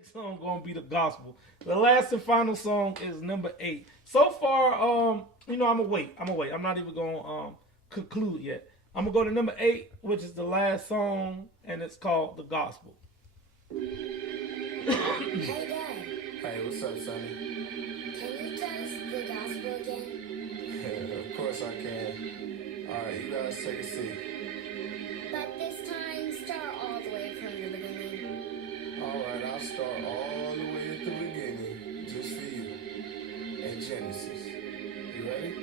Next song gonna be the gospel. The last and final song is number 8. So far, I'm gonna wait. I'm not even gonna conclude yet. I'm gonna go to number 8, which is the last song, and it's called the gospel. Hey Dad, Hey, what's up, Sonny? can you tell us the gospel again? Of course I can. Alright, you guys take a seat. But this time, start all the way from the beginning. Alright, I'll start all the way at the beginning, just for you. In Genesis. You ready?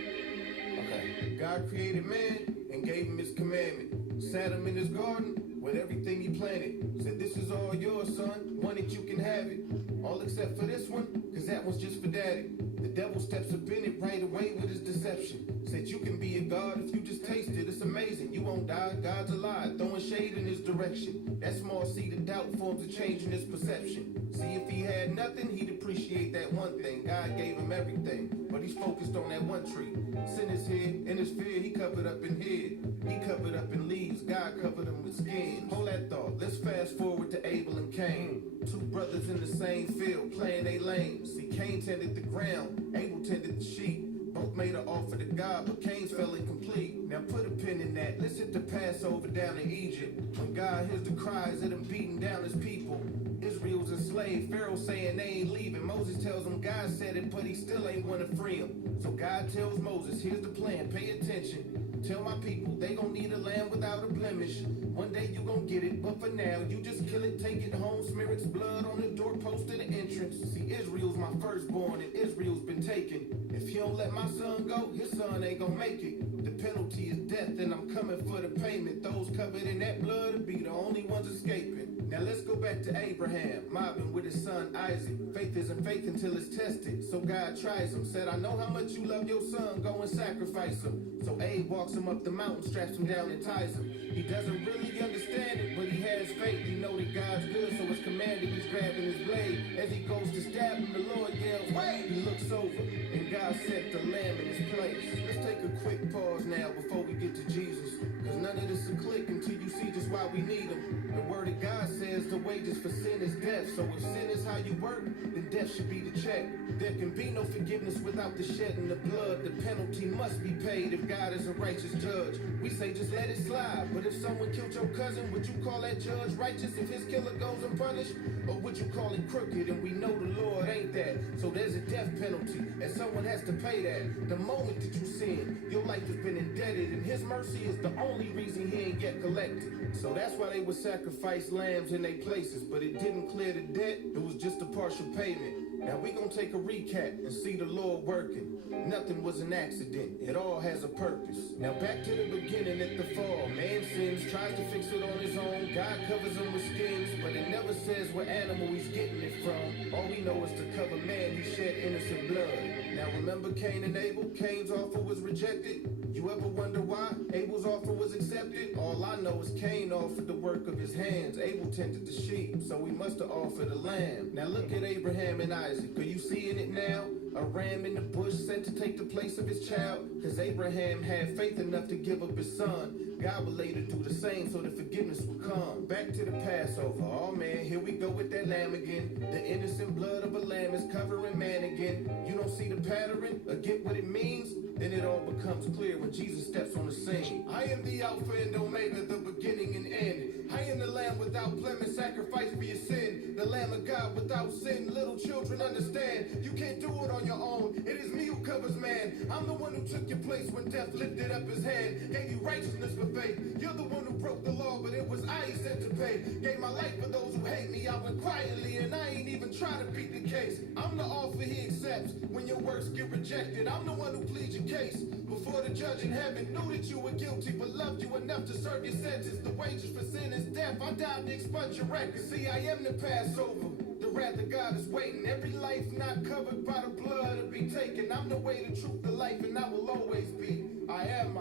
Okay. God created man and gave him his commandment. Sat him in his garden with everything he planted. Said, this is all yours, son. Want it, you can have it. All except for this one, cause that one's just for daddy. The devil steps up in it right away with his deception. Said you can be a god if you just taste it. It's amazing. You won't die. God's alive. Throwing shade in his direction. That small seed of doubt forms a change in his perception. See, if he had nothing, he'd appreciate that one thing. God gave him everything, but he's focused on that one tree. Sin is here, in his fear, he covered up in hid. He covered up in leaves. God covered him with skin. Hold that thought. Let's fast forward to Abel and Cain. Two brothers in the same field, playing they lanes. See, Cain tended the ground, Abel tended the sheep. Both made an offer to God, but Cain's fell incomplete. Now put a pin in that. Let's hit the Passover down in Egypt. When God hears the cries of them beating down his people. Israel's enslaved, Pharaoh saying they ain't leaving. Moses tells them God said it, but he still ain't want to free him. So God tells Moses, here's the plan, pay attention. Tell my people they gon' need a lamb without a blemish. One day you gon' get it, but for now you just kill it, take it home, smear its blood on the doorpost of the entrance. See, Israel's my firstborn and Israel's been taken. If you don't let my son go, his son ain't gon' make it. The penalty is death and I'm coming for the payment. Those covered in that blood will be the only ones escaping. Now let's go back to Abraham, mobbing with his son Isaac. Faith isn't faith until it's tested, so God tries him. Said, I know how much you love your son, go and sacrifice him. So Abe walks him up the mountain, straps him down and ties him. He doesn't really understand it, but he has faith. He know that God's good, so it's commanded. He's grabbing his blade. As he goes to stab him, the Lord yells, wait! He looks over, and God set the lamb in his place. Let's take a quick pause now before we get to Jesus. Cause none of this will click until you see just why we need him. The word of God says the wages for sin is death. So if sin is how you work, then death should be the check. There can be no forgiveness without the shedding of blood. The penalty must be paid if God is a righteous judge. We say just let it slide, but if someone killed your cousin, would you call that judge righteous if his killer goes unpunished? Or would you call it crooked? And we know the Lord ain't that. So there's a death penalty, and someone has to pay that. The moment that you sin, your life has been indebted, and his mercy is the only reason he ain't yet collected. So that's why they would sacrifice lambs in their places, but it didn't clear the debt, it was just a partial payment. Now we gonna take a recap and see the Lord working. Nothing was an accident, it all has a purpose. Now back to the beginning at the fall. Man sins, tries to fix it on his own. God covers him with skins, but it never says what animal he's getting it from. All we know is to cover man, he shed innocent blood. Now remember Cain and Abel? Cain's offer was rejected. You ever wonder why Abel's offer was accepted? All I know is Cain offered the work of his hands. Abel tended the sheep, so he must have offered a lamb. Now look at Abraham and Isaac. Are you seeing it now? A ram in the bush sent to take the place of his child. Cause Abraham had faith enough to give up his son. God would later do the same so the forgiveness would come. Back to the Passover. Oh man, here we go with that lamb again. The innocent blood of a lamb is covering man again. You don't see the pattern or get what it means? Then it all becomes clear when Jesus steps on the scene. I am the Alpha and Omega, the beginning and end. I am the Lamb without blemish, sacrifice for your sin. The Lamb of God without sin. Little children understand, you can't do it on your own. It is me who covers man. I'm the one who took your place when death lifted up his hand. Gave you righteousness for faith. You're the one who broke the law, but it was I he sent to pay. Gave my life for those who hate me. I went quietly and I ain't even trying to beat the case. I'm the offer he accepts when your works get rejected. I'm the one who pleads your case before the judge in heaven. Knew that you were guilty, but loved you enough to serve your sentence. The wages for sin is death. I died to expunge your record. See, I am the Passover. The wrath of God is waiting. Every life not covered by the blood will be taken. I'm the way, the truth, the life, and I will always be. I am.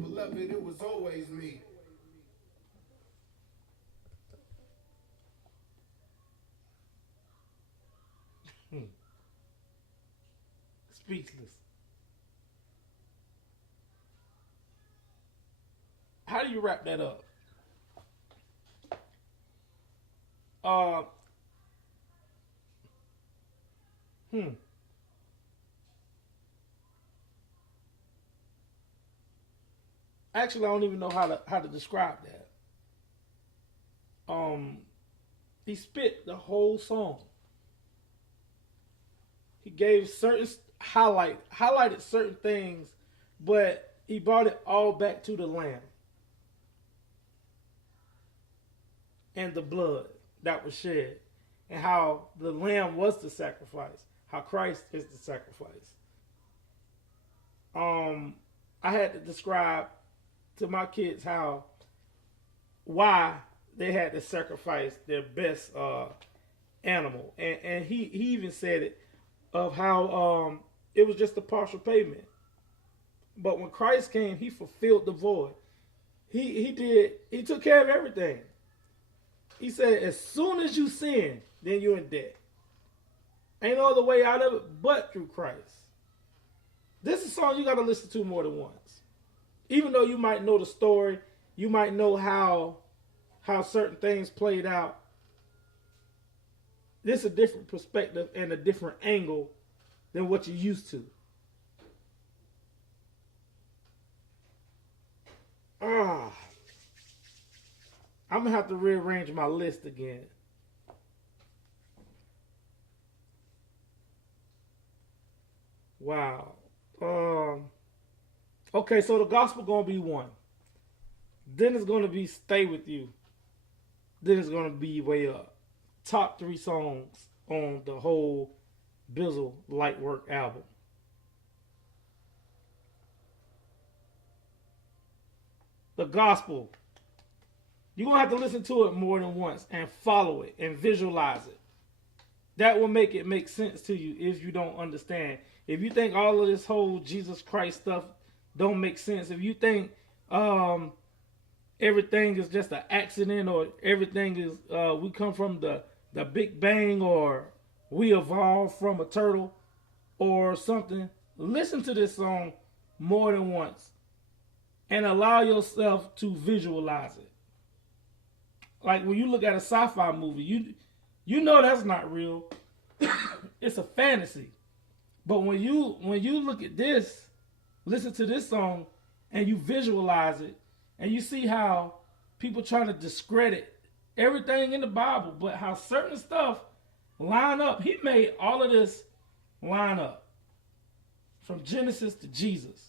Beloved, it was always me. Speechless. How do you wrap that up? Hmm. Actually, I don't even know how to describe that. Um, he spit the whole song. He gave certain highlighted certain things, but he brought it all back to the Lamb and the blood that was shed, and how the Lamb was the sacrifice, how Christ is the sacrifice. I had to describe to my kids why they had to sacrifice their best animal, and he even said it of how it was just a partial payment, but when Christ came, he fulfilled the void. He took care of everything. He said, as soon as you sin, then you're in debt. Ain't no other way out of it but through Christ. This is a song you got to listen to more than once. Even though you might know the story, you might know how certain things played out. This is a different perspective and a different angle than what you're used to. I'm going to have to rearrange my list again. Wow. Okay, so the gospel going to be 1. Then it's going to be Stay With You. Then it's going to be Way Up. Top 3 songs on the whole Bizzle Light Work album. The gospel. You're going to have to listen to it more than once and follow it and visualize it. That will make it make sense to you if you don't understand. If you think all of this whole Jesus Christ stuff don't make sense, if you think everything is just an accident, or everything is we come from the Big Bang, or we evolved from a turtle or something, listen to this song more than once and allow yourself to visualize it. Like when you look at a sci-fi movie, you know that's not real. It's a fantasy. But when you look at this, listen to this song, and you visualize it, and you see how people try to discredit everything in the Bible, but how certain stuff line up. He made all of this line up from Genesis to Jesus.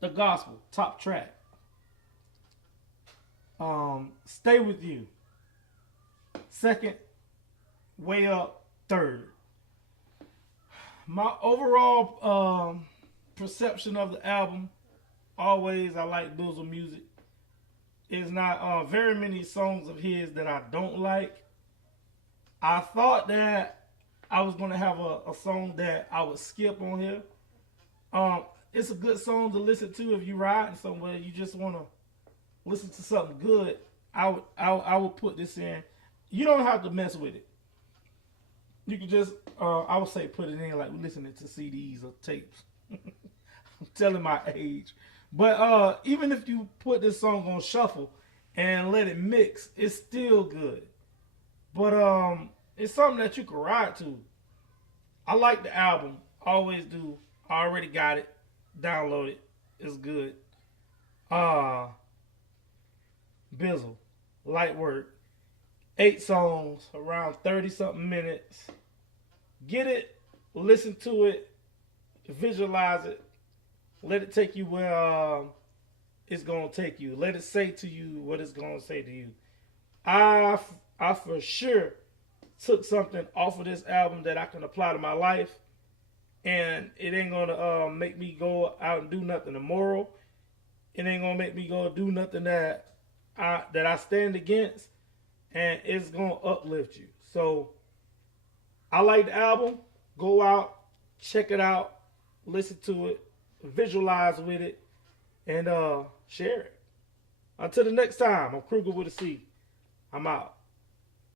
The gospel, top track. Stay With You. 2nd, Way Up, 3rd. My overall perception of the album, always I like Bizzle music. It's not very many songs of his that I don't like. I thought that I was going to have a song that I would skip on here. It's a good song to listen to if you're riding somewhere. You just want to listen to something good. I would put this in. You don't have to mess with it. You can just, I would say, put it in like we're listening to CDs or tapes. I'm telling my age. But even if you put this song on shuffle and let it mix, it's still good. But it's something that you can ride to. I like the album. Always do. I already got it. Download it. It's good. Bizzle. Light work. 8 songs, around 30-something minutes. Get it, listen to it, visualize it. Let it take you where it's going to take you. Let it say to you what it's going to say to you. I for sure took something off of this album that I can apply to my life. And it ain't going to make me go out and do nothing immoral. It ain't going to make me go do nothing that I stand against. And it's going to uplift you. So, I like the album. Go out, check it out, listen to it, visualize with it, and share it. Until the next time, I'm Cruger with a C. I'm out.